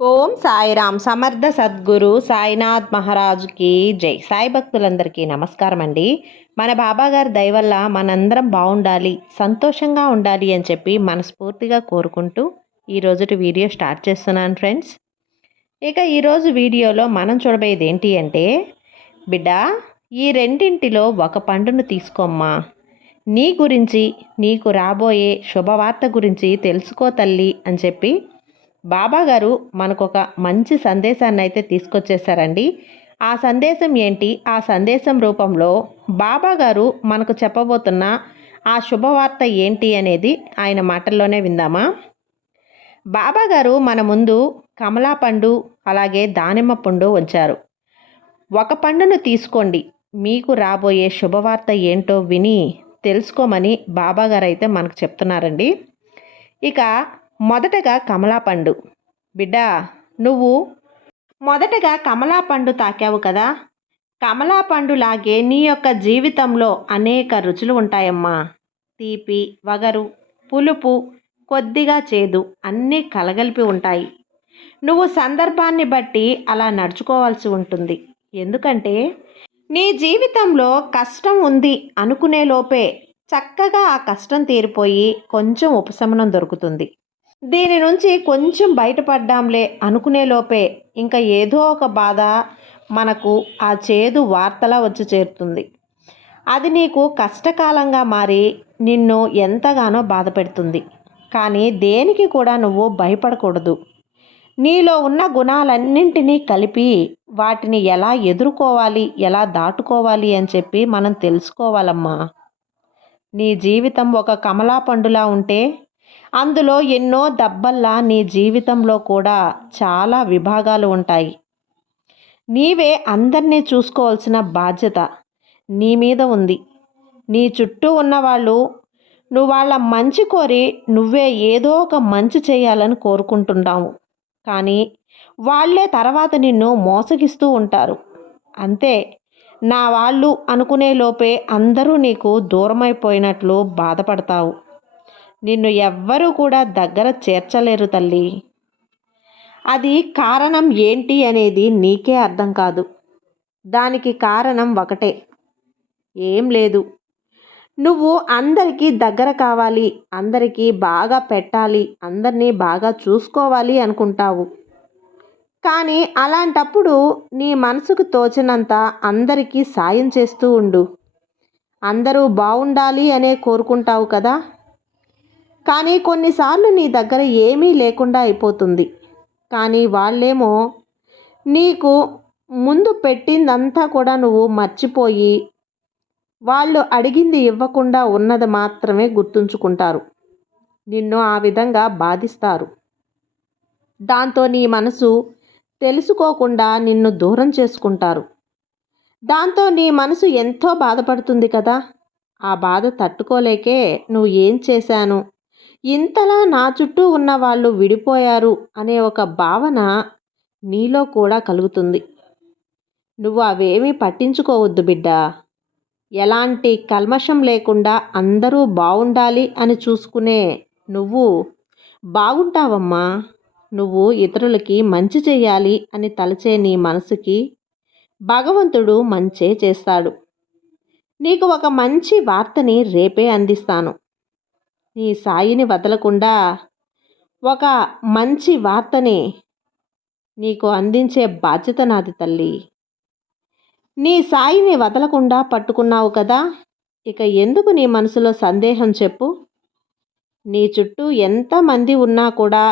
ఓం సాయిరామ్ సమర్థ సద్గురు సాయినాథ్ మహారాజుకి జై. సాయి భక్తులందరికీ నమస్కారం అండి. మన బాబాగారి దయ వల్ల మనందరం బాగుండాలి, సంతోషంగా ఉండాలి అని చెప్పి మనస్ఫూర్తిగా కోరుకుంటూ ఈరోజుటి వీడియో స్టార్ట్ చేస్తున్నాను ఫ్రెండ్స్. ఇక ఈరోజు వీడియోలో మనం చూడబోయేది ఏంటి అంటే, బిడ్డ ఈ రెండింటిలో ఒక పండును తీసుకోమ్మా, నీ గురించి, నీకు రాబోయే శుభవార్త గురించి తెలుసుకో తల్లి అని చెప్పి బాబా గారు మనకు ఒక మంచి సందేశాన్ని అయితే తీసుకొచ్చేసారండి. ఆ సందేశం ఏంటి, ఆ సందేశం రూపంలో బాబా గారు మనకు చెప్పబోతున్న ఆ శుభవార్త ఏంటి అనేది ఆయన మాటల్లోనే విందామా. బాబా గారు మన ముందు కమలా పండు అలాగే దానిమ్మ పండు ఉంచారు. ఒక పండును తీసుకోండి, మీకు రాబోయే శుభవార్త ఏంటో విని తెలుసుకోమని బాబా గారు అయితే మనకు చెప్తున్నారండి. ఇక మొదటగా కమలా పండు. బిడ్డ, నువ్వు మొదటగా కమలా పండు తాకావు కదా, కమలా పండులాగే నీ యొక్క జీవితంలో అనేక రుచులు ఉంటాయమ్మా. తీపి, వగరు, పులుపు, కొద్దిగా చేదు అన్నీ కలగలిపి ఉంటాయి. నువ్వు సందర్భాన్ని బట్టి అలా నడుచుకోవాల్సి ఉంటుంది. ఎందుకంటే నీ జీవితంలో కష్టం ఉంది అనుకునే లోపే చక్కగా ఆ కష్టం తీరిపోయి కొంచెం ఉపశమనం దొరుకుతుంది. దీని నుంచి కొంచెం బయటపడ్డాంలే అనుకునే లోపే ఇంకా ఏదో ఒక బాధ మనకు ఆ చేదు వార్తలా వచ్చి చేరుతుంది. అది నీకు కష్టకాలంగా మారి నిన్ను ఎంతగానో బాధ పెడుతుంది. కానీ దేనికి కూడా నువ్వు భయపడకూడదు. నీలో ఉన్న గుణాలన్నింటినీ కలిపి వాటిని ఎలా ఎదుర్కోవాలి, ఎలా దాటుకోవాలి అని చెప్పి మనం తెలుసుకోవాలమ్మా. నీ జీవితం ఒక కమలా పండులా ఉంటే అందులో ఎన్నో దబ్బల్లా నీ జీవితంలో కూడా చాలా విభాగాలు ఉంటాయి. నీవే అందరినీ చూసుకోవాల్సిన బాధ్యత నీ మీద ఉంది. నీ చుట్టూ ఉన్నవాళ్ళు నువ్వు వాళ్ళ మంచి కోరి నువ్వే ఏదో ఒక మంచి చేయాలని కోరుకుంటున్నావు. కానీ వాళ్ళే తర్వాత నిన్ను మోసగిస్తూ ఉంటారు. అంతే, నా వాళ్ళు అనుకునే లోపే అందరూ నీకు దూరమైపోయినట్లు బాధపడతావు. నిన్ను ఎవ్వరూ కూడా దగ్గర చేర్చలేరు తల్లి. అది కారణం ఏంటి అనేది నీకే అర్థం కాదు. దానికి కారణం ఒకటే, ఏం లేదు, నువ్వు అందరికీ దగ్గర కావాలి, అందరికీ బాగా పెట్టాలి, అందరినీ బాగా చూసుకోవాలి అనుకుంటావు. కానీ అలాంటప్పుడు నీ మనసుకు తోచినంత అందరికీ సాయం చేస్తూ ఉండు. అందరూ బాగుండాలి అనే కోరుకుంటావు కదా. కానీ కొన్నిసార్లు నీ దగ్గర ఏమీ లేకుండా అయిపోతుంది. కానీ వాళ్ళేమో నీకు ముందు పెట్టిందంతా కూడా నువ్వు మర్చిపోయి వాళ్ళు అడిగింది ఇవ్వకుండా ఉన్నది మాత్రమే గుర్తుంచుకుంటారు. నిన్ను ఆ విధంగా బాధిస్తారు. దాంతో నీ మనసు తెలుసుకోకుండా నిన్ను దూరం చేసుకుంటారు. దాంతో నీ మనసు ఎంతో బాధపడుతుంది కదా. ఆ బాధ తట్టుకోలేకే నువ్వు ఏం చేశాను, ఇంతలా నా చుట్టూ ఉన్న వాళ్ళు విడిపోయారు అనే ఒక భావన నీలో కూడా కలుగుతుంది. నువ్వు అవేమీ పట్టించుకోవద్దు బిడ్డ. ఎలాంటి కల్మషం లేకుండా అందరూ బాగుండాలి అని చూసుకునే నువ్వు బాగుంటావమ్మా. నువ్వు ఇతరులకి మంచి చేయాలి అని తలచే నీ మనసుకి భగవంతుడు మంచే చేస్తాడు. నీకు ఒక మంచి వార్తని రేపే అందిస్తాను. నీ సాయిని వదలకుండా ఒక మంచి వార్తని నీకు అందించే బాధ్యత నాది తల్లి. నీ సాయిని వదలకుండా పట్టుకున్నావు కదా, ఇక ఎందుకు నీ మనసులో సందేహం చెప్పు. నీ చుట్టూ ఎంతమంది ఉన్నా కూడా,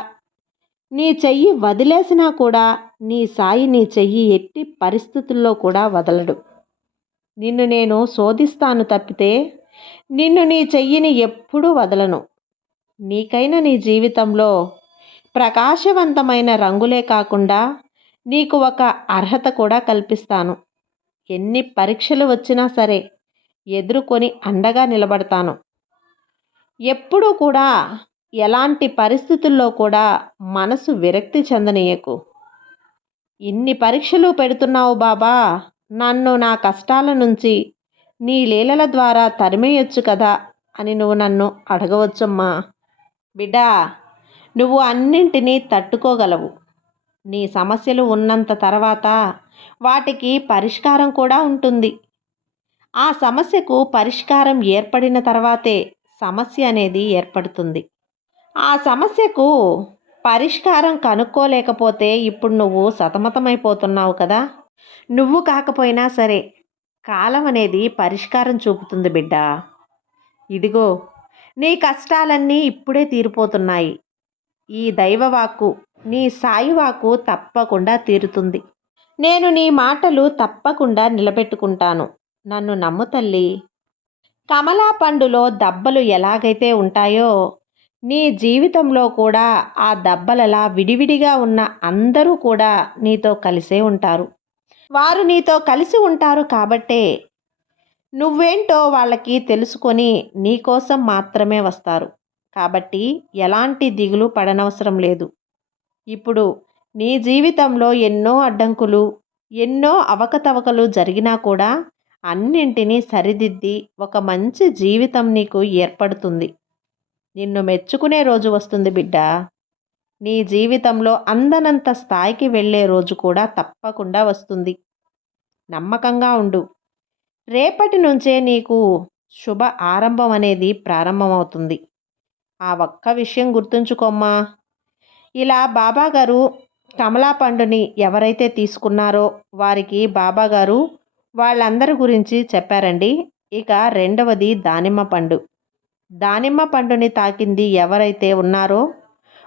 నీ చెయ్యి వదిలేసినా కూడా నీ సాయి నీ చెయ్యి ఎట్టి పరిస్థితుల్లో కూడా వదలడు. నిన్ను నేను శోధిస్తాను తప్పితే నిన్ను నీ చెయ్యిని ఎప్పుడూ వదలను. నీకైనా నీ జీవితంలో ప్రకాశవంతమైన రంగులే కాకుండా నీకు ఒక అర్హత కూడా కల్పిస్తాను. ఎన్ని పరీక్షలు వచ్చినా సరే ఎదుర్కొని అండగా నిలబడతాను. ఎప్పుడూ కూడా ఎలాంటి పరిస్థితుల్లో కూడా మనసు విరక్తి చెందనీయకు. ఇన్ని పరీక్షలు పెడుతున్నావు బాబా, నన్ను నా కష్టాల నుంచి నీ లీలల ద్వారా తరిమేయొచ్చు కదా అని నువ్వు నన్ను అడగవచ్చమ్మా. బిడ్డా, నువ్వు అన్నింటినీ తట్టుకోగలవు. నీ సమస్యలు ఉన్నంత తర్వాత వాటికి పరిష్కారం కూడా ఉంటుంది. ఆ సమస్యకు పరిష్కారం ఏర్పడిన తర్వాతే సమస్య అనేది ఏర్పడుతుంది. ఆ సమస్యకు పరిష్కారం కనుక్కోలేకపోతే ఇప్పుడు నువ్వు సతమతమైపోతున్నావు కదా! నువ్వు కాకపోయినా సరే కాలం అనేది పరిష్కారం చూపుతుంది బిడ్డ. ఇదిగో నీ కష్టాలన్నీ ఇప్పుడే తీరిపోతున్నాయి. ఈ దైవవాక్కు, నీ సాయి వాక్కు తప్పకుండా తీరుతుంది. నేను నీ మాటలు తప్పకుండా నిలబెట్టుకుంటాను. నన్ను నమ్ము తల్లి. కమలా పండులో దబ్బలు ఎలాగైతే ఉంటాయో నీ జీవితంలో కూడా ఆ దబ్బలలా విడివిడిగా ఉన్న అందరూ కూడా నీతో కలిసే ఉంటారు. వారు నీతో కలిసి ఉంటారు కాబట్టే నువ్వేంటో వాళ్ళకి తెలుసుకొని నీకోసం మాత్రమే వస్తారు. కాబట్టి ఎలాంటి దిగులు పడనవసరం లేదు. ఇప్పుడు నీ జీవితంలో ఎన్నో అడ్డంకులు, ఎన్నో అవకతవకలు జరిగినా కూడా అన్నింటినీ సరిదిద్ది ఒక మంచి జీవితం నీకు ఏర్పడుతుంది. నిన్ను మెచ్చుకునే రోజు వస్తుంది బిడ్డ. నీ జీవితంలో అందనంత స్థాయికి వెళ్ళే రోజు కూడా తప్పకుండా వస్తుంది. నమ్మకంగా ఉండు. రేపటి నుంచే నీకు శుభ ఆరంభం అనేది ప్రారంభమవుతుంది. ఆ ఒక్క విషయం గుర్తుంచుకోమ్మా. ఇలా బాబాగారు కమలా పండుని ఎవరైతే తీసుకున్నారో వారికి బాబాగారు వాళ్ళందరి గురించి చెప్పారండి. ఇక రెండవది దానిమ్మ పండు. దానిమ్మ పండుని తాకింది ఎవరైతే ఉన్నారో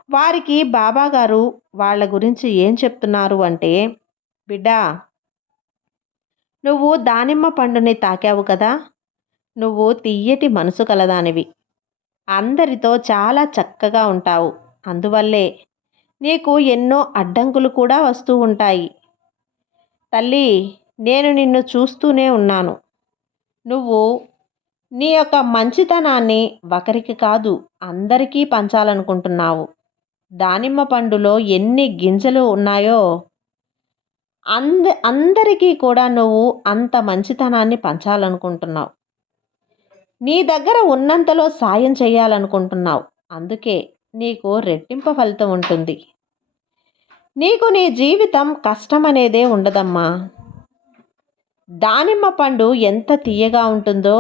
వారికి బాబాగారు వాళ్ళ గురించి ఏం చెప్తున్నారు అంటే, బిడ్డా నువ్వు దానిమ్మ పండుని తాకావు కదా, నువ్వు తియ్యటి మనసు కలదానివి. అందరితో చాలా చక్కగా ఉంటావు. అందువల్లే నీకు ఎన్నో అడ్డంకులు కూడా వస్తూ ఉంటాయి. తల్లి, నేను నిన్ను చూస్తూనే ఉన్నాను. నువ్వు నీ యొక్క మంచితనాన్ని ఒకరికి కాదు అందరికీ పంచాలనుకుంటున్నావు. దానిమ్మ పండులో ఎన్ని గింజలు ఉన్నాయో అందరికీ కూడా నువ్వు అంత మంచితనాన్ని పంచాలనుకుంటున్నావు. నీ దగ్గర ఉన్నంతలో సాయం చేయాలనుకుంటున్నావు. అందుకే నీకు రెట్టింపు ఫలితం ఉంటుంది. నీకు నీ జీవితం కష్టమనేదే ఉండదమ్మా. దానిమ్మ పండు ఎంత తీయగా ఉంటుందో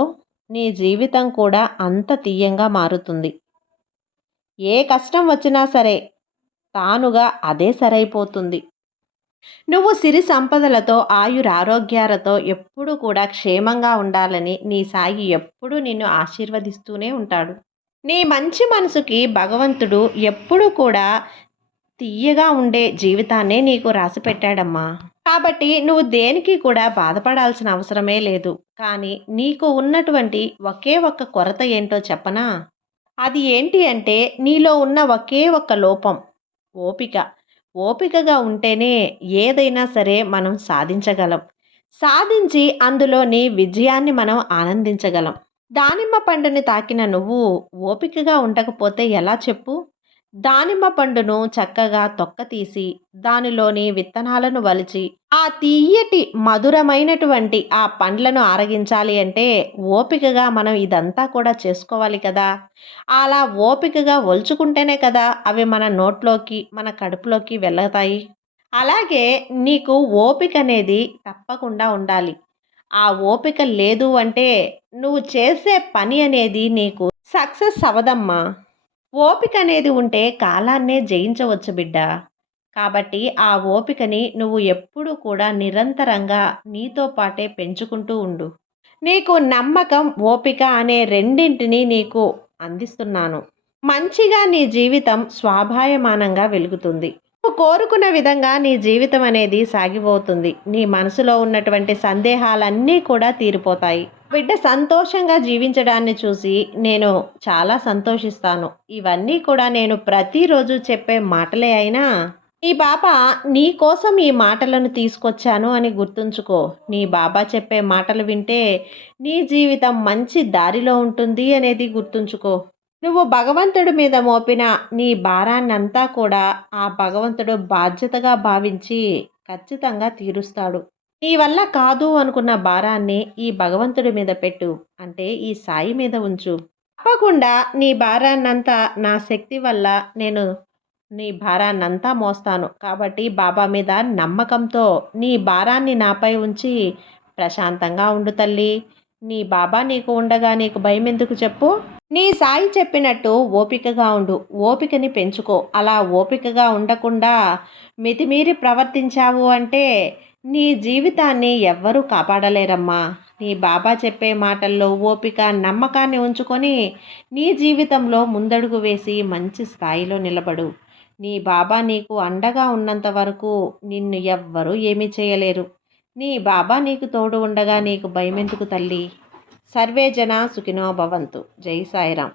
నీ జీవితం కూడా అంత తీయంగా మారుతుంది. ఏ కష్టం వచ్చినా సరే తానుగా అదే సరైపోతుంది. నువ్వు సిరి సంపదలతో ఆయురారోగ్యాలతో ఎప్పుడూ కూడా క్షేమంగా ఉండాలని నీ సాయి ఎప్పుడూ నిన్ను ఆశీర్వదిస్తూనే ఉంటాడు. నీ మంచి మనసుకి భగవంతుడు ఎప్పుడూ కూడా తియ్యగా ఉండే జీవితాన్నే నీకు రాసిపెట్టాడమ్మా. కాబట్టి నువ్వు దేనికి కూడా బాధపడాల్సిన అవసరమే లేదు. కానీ నీకు ఉన్నటువంటి ఒకే ఒక్క కొరత ఏంటో చెప్పనా? అది ఏంటి అంటే నీలో ఉన్న ఒకే ఒక్క లోపం, ఓపిక. ఓపికగా ఉంటేనే ఏదైనా సరే మనం సాధించగలం. సాధించి అందులోని విజయాన్ని మనం ఆనందించగలం. దానిమ్మ పండుని తాకిన నువ్వు ఓపికగా ఉండకపోతే ఎలా చెప్పు? దానిమ్మ పండును చక్కగా తొక్క తీసి దానిలోని విత్తనాలను వలిచి ఆ తీయటి మధురమైనటువంటి ఆ పండ్లను ఆరగించాలి అంటే ఓపికగా మనం ఇదంతా కూడా చేసుకోవాలి కదా. అలా ఓపికగా ఒలుచుకుంటేనే కదా అవి మన నోట్లోకి మన కడుపులోకి వెళతాయి. అలాగే నీకు ఓపిక అనేది తప్పకుండా ఉండాలి. ఆ ఓపిక లేదు అంటే నువ్వు చేసే పని అనేది నీకు సక్సెస్ అవ్వదమ్మా. ఓపిక అనేది ఉంటే కాలాన్నే జయించవచ్చు బిడ్డ. కాబట్టి ఆ ఓపికని నువ్వు ఎప్పుడూ కూడా నిరంతరంగా నీతో పాటే పెంచుకుంటూ ఉండు. నీకు నమ్మకం, ఓపిక అనే రెండింటినీ నీకు అందిస్తున్నాను. మంచిగా నీ జీవితం స్వాభాయమానంగా వెలుగుతుంది. నువ్వు కోరుకున్న విధంగా నీ జీవితం అనేది సాగిపోతుంది. నీ మనసులో ఉన్నటువంటి సందేహాలన్నీ కూడా తీరిపోతాయి. బిడ్డ సంతోషంగా జీవించడాన్ని చూసి నేను చాలా సంతోషిస్తాను. ఇవన్నీ కూడా నేను ప్రతిరోజు చెప్పే మాటలే అయినా నీ బాబా నీ కోసం ఈ మాటలను తీసుకొచ్చాను అని గుర్తుంచుకో. నీ బాబా చెప్పే మాటలు వింటే నీ జీవితం మంచి దారిలో ఉంటుంది అనేది గుర్తుంచుకో. నువ్వు భగవంతుడి మీద మోపిన నీ భారాన్నంతా కూడా ఆ భగవంతుడు బాధ్యతగా భావించి ఖచ్చితంగా తీరుస్తాడు. నీ వల్ల కాదు అనుకున్న భారాన్ని ఈ భగవంతుడి మీద పెట్టు. అంటే ఈ సాయి మీద ఉంచు. తప్పకుండా నీ భారాన్నంతా నా శక్తి వల్ల నేను నీ భారాన్నంతా మోస్తాను. కాబట్టి బాబా మీద నమ్మకంతో నీ భారాన్ని నాపై ఉంచి ప్రశాంతంగా ఉండు తల్లి. నీ బాబా నీకు ఉండగా నీకు భయమెందుకు చెప్పు? నీ సాయి చెప్పినట్టు ఓపికగా ఉండు. ఓపికని పెంచుకో. అలా ఓపికగా ఉండకుండా మితిమీరి ప్రవర్తించావు అంటే నీ జీవితాన్ని ఎవ్వరూ కాపాడలేరమ్మా. నీ బాబా చెప్పే మాటల్లో ఓపిక, నమ్మకాన్ని ఉంచుకొని నీ జీవితంలో ముందడుగు వేసి మంచి స్థాయిలో నిలబడు. నీ బాబా నీకు అండగా ఉన్నంత వరకు నిన్ను ఎవ్వరూ ఏమీ చేయలేరు. నీ బాబా నీకు తోడు ఉండగా నీకు భయమెందుకు తల్లి? సర్వే జన సుఖినో భవంతు. జై సాయిరాం.